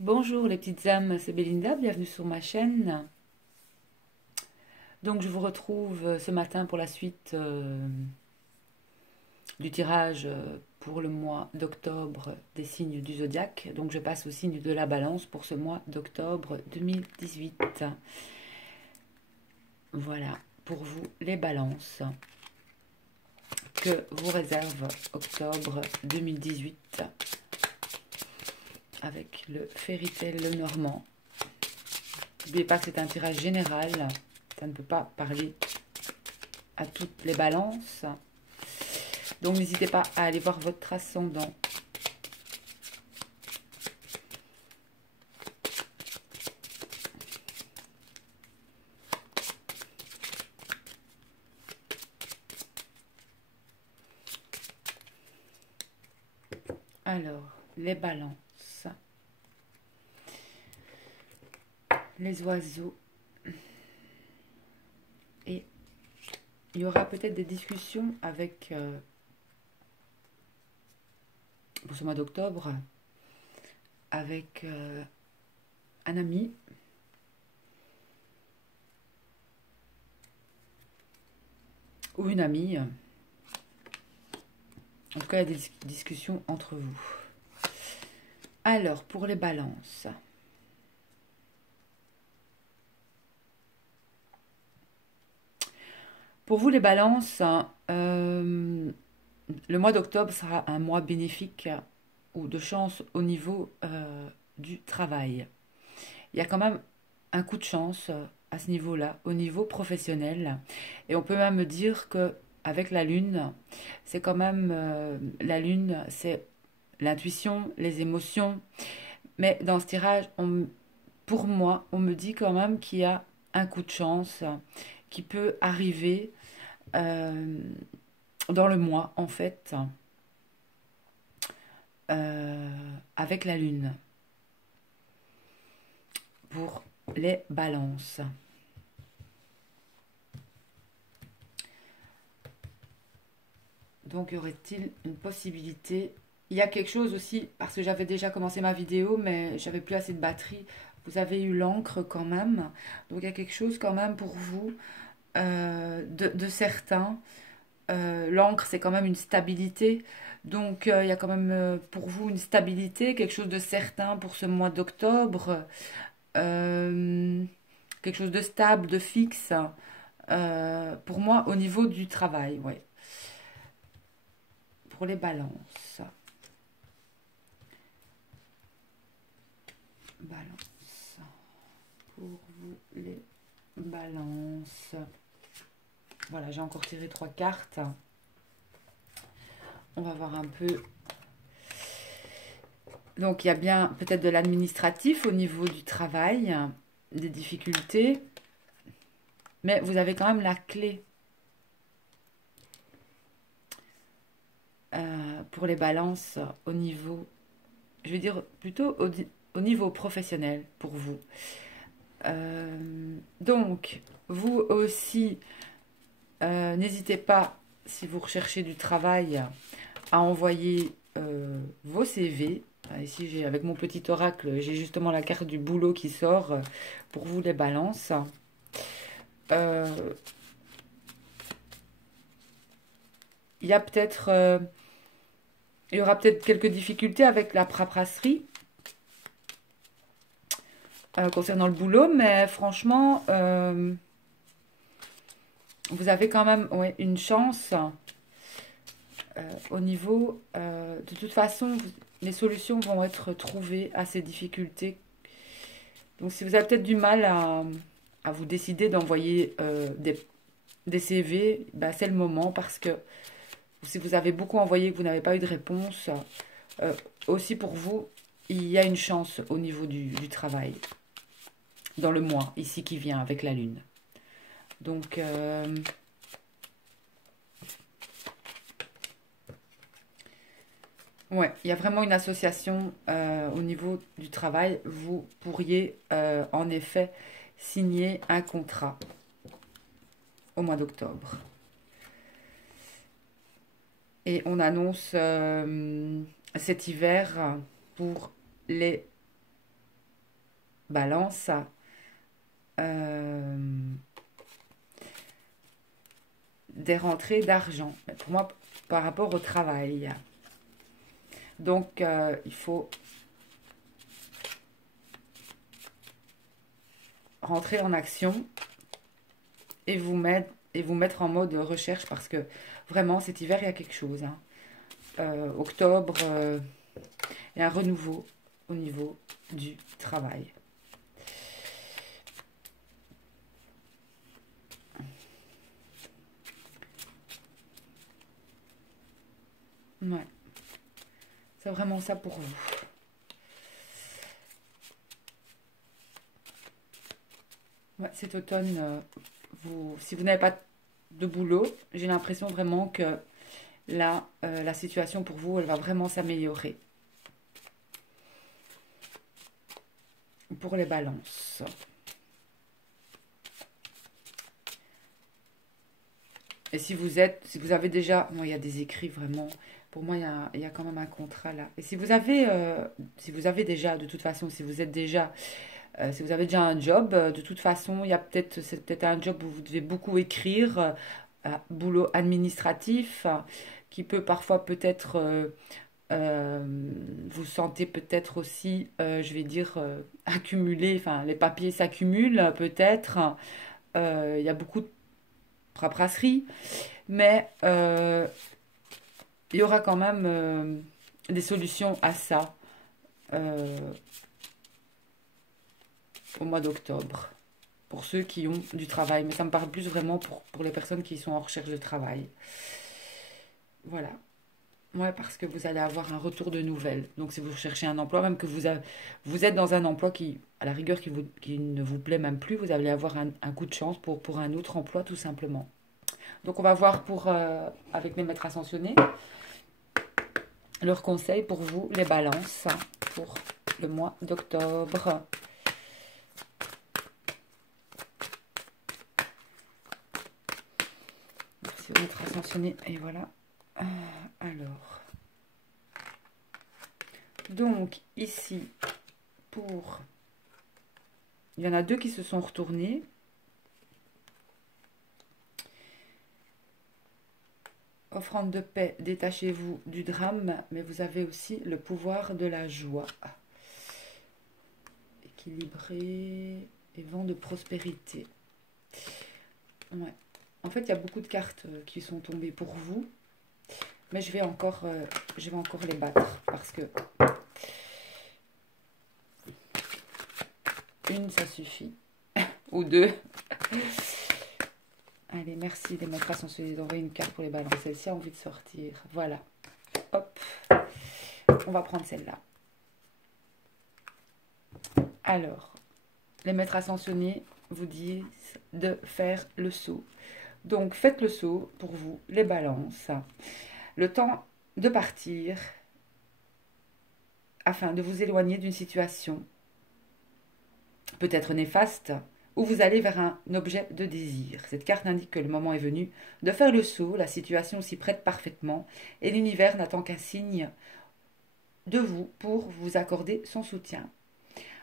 Bonjour les petites âmes, c'est Belinda, bienvenue sur ma chaîne. Donc je vous retrouve ce matin pour la suite du tirage pour le mois d'octobre des signes du zodiaque. Donc je passe au signe de la balance pour ce mois d'octobre 2018. Voilà, pour vous les balances que vous réserve octobre 2018 avec le Fairy Tail normand. N'oubliez pas que c'est un tirage général, ça ne peut pas parler à toutes les balances. Donc n'hésitez pas à aller voir votre ascendant. Alors, les balances, les oiseaux, et il y aura peut-être des discussions avec, pour ce mois d'octobre, avec un ami ou une amie. En tout cas, il y a des discussions entre vous. Alors, pour les balances. Pour vous, les balances, le mois d'octobre sera un mois bénéfique ou de chance au niveau du travail. Il y a quand même un coup de chance à ce niveau-là, au niveau professionnel. Et on peut même dire que avec la lune, c'est quand même la lune, c'est l'intuition, les émotions. Mais dans ce tirage, pour moi, on me dit quand même qu'il y a un coup de chance qui peut arriver euh, dans le mois, en fait, avec la lune, pour les balances. Donc, y aurait-il une possibilité? Il y a quelque chose aussi, parce que j'avais déjà commencé ma vidéo, mais j'avais plus assez de batterie. Vous avez eu l'encre quand même. Donc, il y a quelque chose quand même pour vous, de certains. L'encre, c'est quand même une stabilité. Donc, il y a quand même pour vous une stabilité, quelque chose de certain pour ce mois d'octobre. Euh, Quelque chose de stable, de fixe. Pour moi, au niveau du travail, ouais. Pour les balances. Balance. Pour vous, les balances. Voilà, j'ai encore tiré 3 cartes. On va voir un peu. Donc, il y a bien peut-être de l'administratif au niveau du travail, des difficultés. Mais vous avez quand même la clé pour les balances au niveau, je vais dire plutôt au niveau professionnel pour vous. Donc, vous aussi, n'hésitez pas, si vous recherchez du travail, à envoyer vos CV. Ici, avec mon petit oracle, j'ai justement la carte du boulot qui sort pour vous les balances. Euh, Il y a peut-être, il y aura peut-être quelques difficultés avec la paperasserie concernant le boulot, mais franchement, vous avez quand même ouais, une chance au niveau. De toute façon, les solutions vont être trouvées à ces difficultés. Donc, si vous avez peut-être du mal à vous décider d'envoyer des CV, bah, c'est le moment parce que si vous avez beaucoup envoyé et que vous n'avez pas eu de réponse, euh, aussi pour vous, il y a une chance au niveau du travail dans le mois ici qui vient avec la lune. Donc, ouais, il y a vraiment une association au niveau du travail. Vous pourriez en effet signer un contrat au mois d'octobre. Et on annonce cet hiver pour les balance, euh, des rentrées d'argent. Pour moi, par rapport au travail. Donc, il faut rentrer en action et vous mettre en mode recherche parce que vraiment, cet hiver, il y a quelque chose. Hein. Octobre, il y a un renouveau au niveau du travail. Ouais, c'est vraiment ça pour vous. Ouais, cet automne, si vous n'avez pas de boulot, j'ai l'impression vraiment que là, la situation pour vous, elle va vraiment s'améliorer. Pour les balances. Et si vous avez déjà, moi il y a des écrits vraiment, pour moi il y a quand même un contrat là. Et si vous avez déjà, de toute façon, si vous avez déjà un job, de toute façon, c'est peut-être un job où vous devez beaucoup écrire, un boulot administratif, qui peut parfois peut-être, vous sentez peut-être aussi, je vais dire, accumuler, enfin les papiers s'accumulent peut-être. Il y a beaucoup de paperasserie, mais il y aura quand même des solutions à ça euh, au mois d'octobre, pour ceux qui ont du travail. Mais ça me parle plus vraiment pour les personnes qui sont en recherche de travail. Voilà. Ouais, parce que vous allez avoir un retour de nouvelles. Donc si vous cherchez un emploi, même que vous êtes dans un emploi qui, à la rigueur, qui ne vous plaît même plus, vous allez avoir un coup de chance pour un autre emploi, tout simplement. Donc on va voir avec mes maîtres ascensionnés leurs conseils pour vous, les balances, pour le mois d'octobre. Merci maîtres ascensionnés. Et voilà. Alors. Donc ici, il y en a deux qui se sont retournés. Offrande de paix, détachez-vous du drame, mais vous avez aussi le pouvoir de la joie. Équilibré et vent de prospérité. Ouais. En fait, il y a beaucoup de cartes qui sont tombées pour vous, mais je vais encore les battre parce que une, ça suffit, ou deux. Allez, merci les maîtres ascensionnés d'envoyer une carte pour les balances. Celle-ci a envie de sortir. Voilà. Hop. On va prendre celle-là. Alors, les maîtres ascensionnés vous disent de faire le saut. Donc, faites le saut pour vous, les balances. Le temps de partir afin de vous éloigner d'une situation peut-être néfaste où vous allez vers un objet de désir. Cette carte indique que le moment est venu de faire le saut, la situation s'y prête parfaitement et l'univers n'attend qu'un signe de vous pour vous accorder son soutien.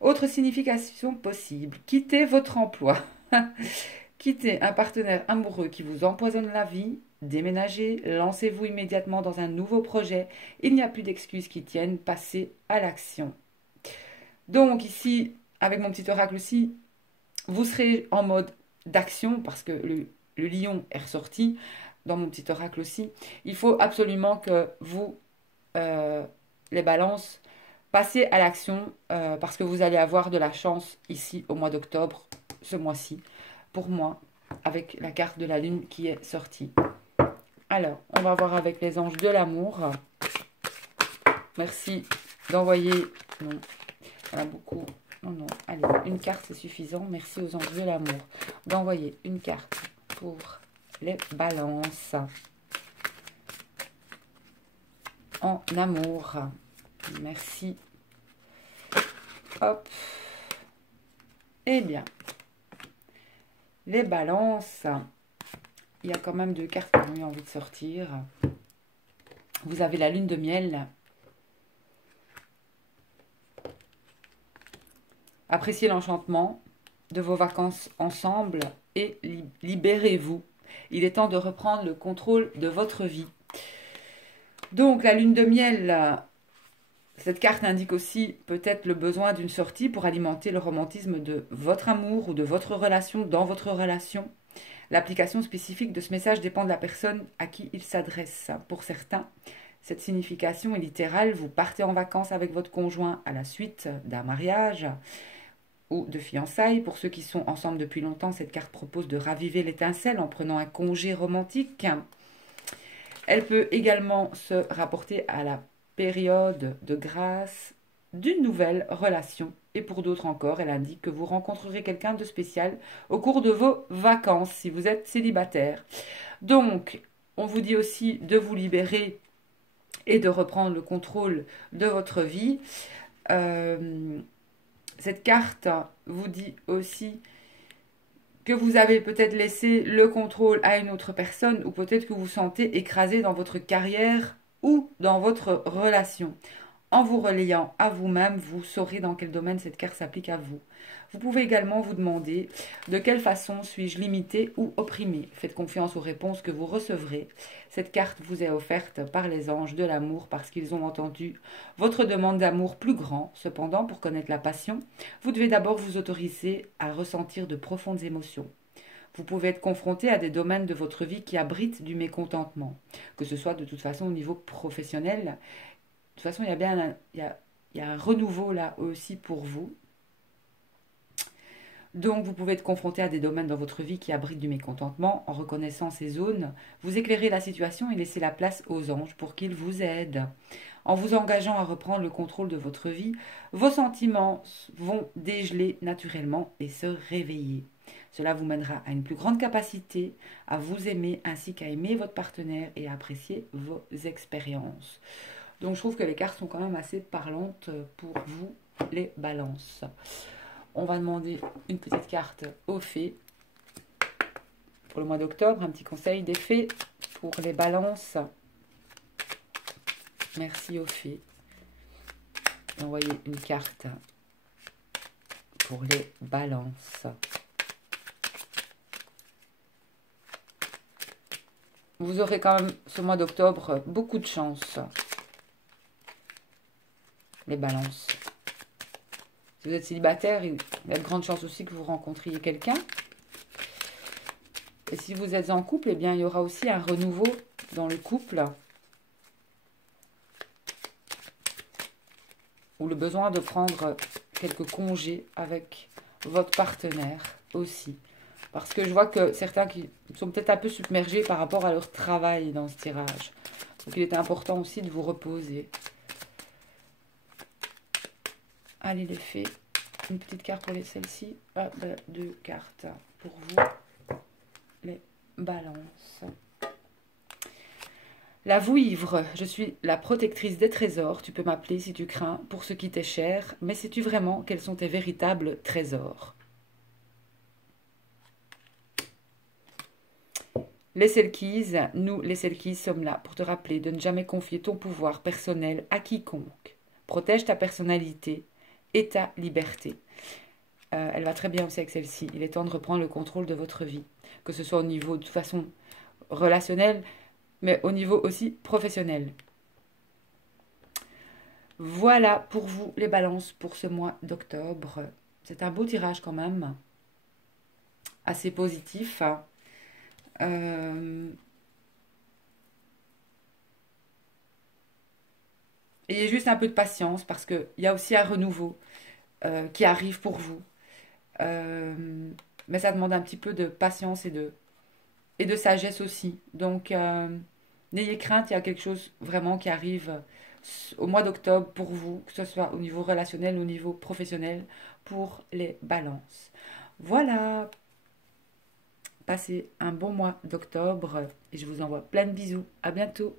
Autre signification possible, quittez votre emploi. Quittez un partenaire amoureux qui vous empoisonne la vie, déménagez, lancez-vous immédiatement dans un nouveau projet. Il n'y a plus d'excuses qui tiennent, passez à l'action. Donc ici, avec mon petit oracle aussi, vous serez en mode d'action parce que le lion est ressorti dans mon petit oracle aussi. Il faut absolument que vous, les balances, passez à l'action parce que vous allez avoir de la chance ici au mois d'octobre, ce mois-ci, pour moi, avec la carte de la lune qui est sortie. Alors, on va voir avec les anges de l'amour. Merci d'envoyer... Non, il y en a beaucoup. Non, non, allez, une carte c'est suffisant. Merci aux anges de l'amour d'envoyer une carte pour les balances en amour. Merci. Hop. Eh bien, les balances, il y a quand même deux cartes qui ont eu envie de sortir. Vous avez la lune de miel. Appréciez l'enchantement de vos vacances ensemble et libérez-vous. Il est temps de reprendre le contrôle de votre vie. Donc, la lune de miel, cette carte indique aussi peut-être le besoin d'une sortie pour alimenter le romantisme de votre amour ou de votre relation dans votre relation. L'application spécifique de ce message dépend de la personne à qui il s'adresse. Pour certains, cette signification est littérale. Vous partez en vacances avec votre conjoint à la suite d'un mariage ou de fiançailles. Pour ceux qui sont ensemble depuis longtemps, cette carte propose de raviver l'étincelle en prenant un congé romantique. Elle peut également se rapporter à la période de grâce d'une nouvelle relation. Et pour d'autres encore, elle indique que vous rencontrerez quelqu'un de spécial au cours de vos vacances si vous êtes célibataire. Donc, on vous dit aussi de vous libérer et de reprendre le contrôle de votre vie. Cette carte vous dit aussi que vous avez peut-être laissé le contrôle à une autre personne ou peut-être que vous vous sentez écrasé dans votre carrière ou dans votre relation. En vous reliant à vous-même, vous saurez dans quel domaine cette carte s'applique à vous. Vous pouvez également vous demander de quelle façon suis-je limité ou opprimé. Faites confiance aux réponses que vous recevrez. Cette carte vous est offerte par les anges de l'amour parce qu'ils ont entendu votre demande d'amour plus grand. Cependant, pour connaître la passion, vous devez d'abord vous autoriser à ressentir de profondes émotions. Vous pouvez être confronté à des domaines de votre vie qui abritent du mécontentement, que ce soit de toute façon au niveau professionnel. De toute façon, il y a un renouveau là aussi pour vous. Donc, vous pouvez être confronté à des domaines dans votre vie qui abritent du mécontentement. En reconnaissant ces zones, vous éclairez la situation et laissez la place aux anges pour qu'ils vous aident. En vous engageant à reprendre le contrôle de votre vie, vos sentiments vont dégeler naturellement et se réveiller. Cela vous mènera à une plus grande capacité à vous aimer ainsi qu'à aimer votre partenaire et à apprécier vos expériences. Donc, je trouve que les cartes sont quand même assez parlantes pour vous, les balances. On va demander une petite carte aux fées pour le mois d'octobre. Un petit conseil des fées pour les balances. Merci aux fées d'envoyer une carte pour les balances. Vous aurez quand même ce mois d'octobre beaucoup de chance. Les balances. Si vous êtes célibataire, il y a de grandes chances aussi que vous rencontriez quelqu'un. Et si vous êtes en couple, eh bien, il y aura aussi un renouveau dans le couple. Ou le besoin de prendre quelques congés avec votre partenaire aussi. Parce que je vois que certains qui sont peut-être un peu submergés par rapport à leur travail dans ce tirage. Donc il est important aussi de vous reposer. Allez les fées, une petite carte pour celle-ci. Deux cartes pour vous, les balances. La vouivre, je suis la protectrice des trésors. Tu peux m'appeler si tu crains pour ce qui t'est cher. Mais sais-tu vraiment quels sont tes véritables trésors? Les Selkies, nous les Selkies sommes là pour te rappeler de ne jamais confier ton pouvoir personnel à quiconque. Protège ta personnalité et ta liberté. Elle va très bien aussi avec celle-ci. Il est temps de reprendre le contrôle de votre vie. Que ce soit au niveau de façon relationnelle, mais au niveau aussi professionnel. Voilà pour vous les balances pour ce mois d'octobre. C'est un beau tirage quand même. Assez positif. Ayez juste un peu de patience parce qu'il y a aussi un renouveau qui arrive pour vous. Mais ça demande un petit peu de patience et de sagesse aussi. Donc, n'ayez crainte, il y a quelque chose vraiment qui arrive au mois d'octobre pour vous, que ce soit au niveau relationnel ou au niveau professionnel, pour les balances. Voilà, passez un bon mois d'octobre et je vous envoie plein de bisous. À bientôt.